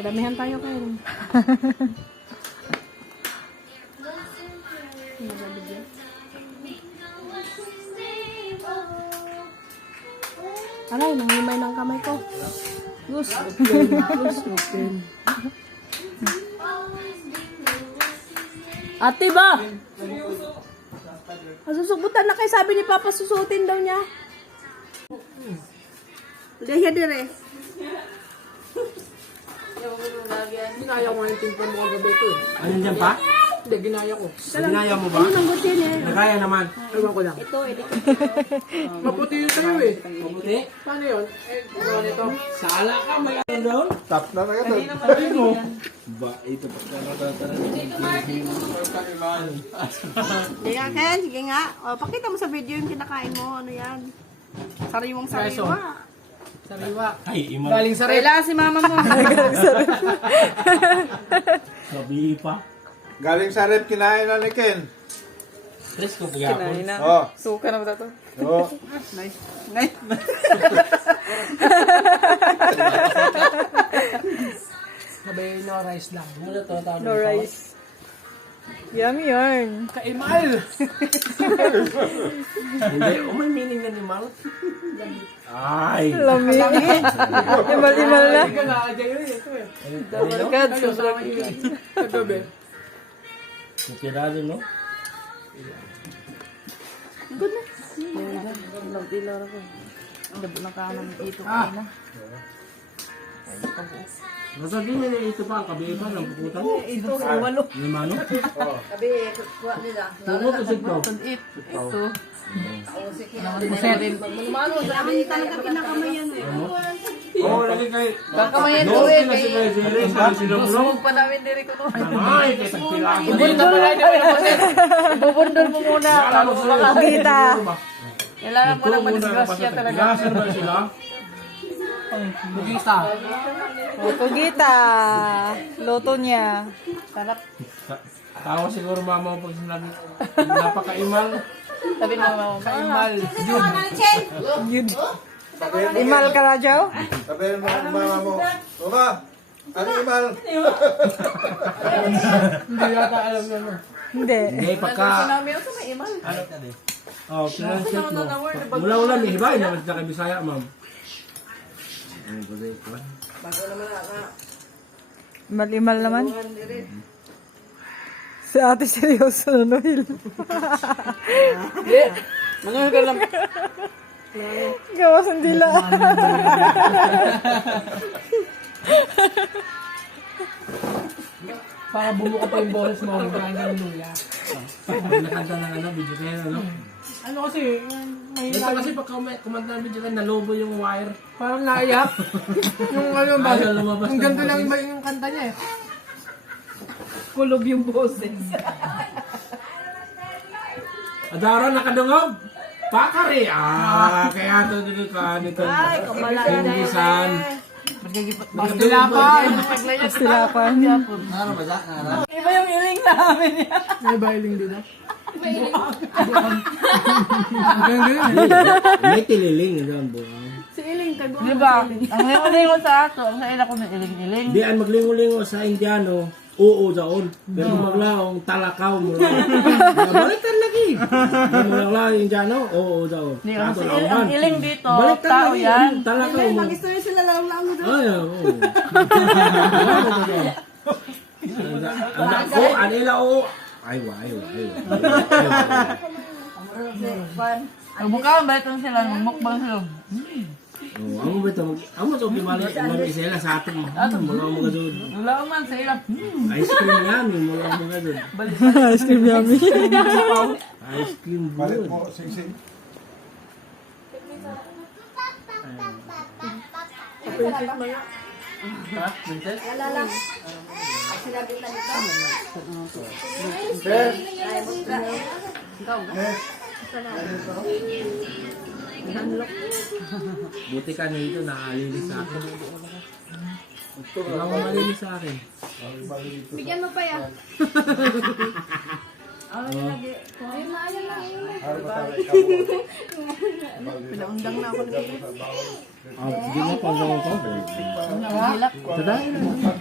Padamihan tayo kayo. Aray, nangimay ng kamay ko. Gus. Open. Ate ba? Susubutan na kayo. Sabi ni Papa, susutin daw niya. Dahil dire. Ginaya ko yung timpa mo kagabi ito eh. Ano dyan pa? Hindi, ginaya ko. Ginaya mo ba? Ano nang gutin eh? Nagaya naman. Ewan ko lang. Ito, ito. Maputi yun sa'yo eh. Mabuti. Paano yun? Gawa nito. Sala ka, may ano doon? Tap na na ito. Sabi mo. Ba, ito pa ka Sige nga, Ken. Sige nga. O, pakita mo sa video yung kinakain mo. Ano yan? Sariwang sariwa. Sariwa. Ay, iman. Galing sa red. Kailangan si mama mo. Sabi pa. Galing sa rep, kinain na ni Ken. Tres ko pagapon. Oh. Suka na ba ito? Oh. Nice. Nice. Sabi no rice lang. Muna to, tawag. No rice. Yummy yarn. Kaimal! Hindi, may meaning na ni Mal. Ay. Lami. Imal-imal na. Hindi ka nakadya yun eh. Ito eh. Dabarkad. Kagabi. Sukirado, no? Good na. Ilaw ko. Ang dabo ng kanan ito kanina. Nasa din nila ito pa, kabi pa, ng puputan. Ito, walo. Yung mano? Sabi, kuha nila. Tungo to sigto. Ito. Sabi talaga kinakamayan eh. Oo, lagi kay... Kakamayan Doon ko eh. sila si Kuya Jerry, sabi sila bro. Pa namin diri ko to. Ay, kay tagpilaan. Bubundol mo muna. Makakita. Kailangan mo lang madisgrasya talaga. Gasan ba sila? Bugisa. Pugita. Loto niya. Sarap. Tawa siguro mama mo pag sinabi, napaka-imal. Sabi mo, Kaimal. Yun. Imal ka na, Joe? Sabihin mo ang mama mo. Mama, ano imal? Hindi yata alam na no. Hindi. Hindi, pagka... namin ito may imal. Oh, pinansit mo. Mula-ula, may hibay naman sa Bisaya, ma'am. Ano ba ito? Bago naman na. Imal-imal naman. Si ate seryoso na, Noel. Hindi. Manunod ka lang. Gawas ang dila. Baka bumuka pa yung boses mo. Magkain ka ng luya. Nakanta ng ano, video kayo, ano? Ano kasi, may Ito kasi pag kumanta ng video kayo, nalobo yung wire. parang naiyak. Yung ano ba? Ayaw lumabas Ang ng ganito lang boses. yung kanta niya eh. Kulob yung boses. Adara, nakadungog! Pakari! Kaya ito dito ka, nito. Ay, kamala. Hindisan. Pastilapan! Pastilapan. Iba yung iling namin. May bailing din ah. May tililing na doon, buwan. Si Iling, tago. Di ba? Ang lingo sa ato, ang sa ila ko may iling-iling. Di ang maglingo-lingo sa Indiano, oo daon. Pero maglaong talakaw mo lang. Baliktad lagi. Maglaong Indiano, oo daon. Di, ang, Ato si, lang ang man. iling dito, Baliktad tao lagi. yan. Talakaw mo. Mag-story sila lang doon. Ay, oo. Ang anila oo. Ay, wa. Ang bukawan ba itong sila, mukbang sila. Oh, amo ba ito? Amo ito pimali sila sa atin. Mula mo ka doon. Wala man sa ila. Ice cream yan, mula mo ka doon. Ice cream yummy. Ice cream Balik good. mo, sing-sing. Buti ka nito, nakalinis sa akin. Ikaw ang malinis sa akin. Bigyan mo pa yan. Ano ba tayo ikaw? Pinaundang na ako ni Philip. Hindi na pag ko. Hilak. Tadaan na.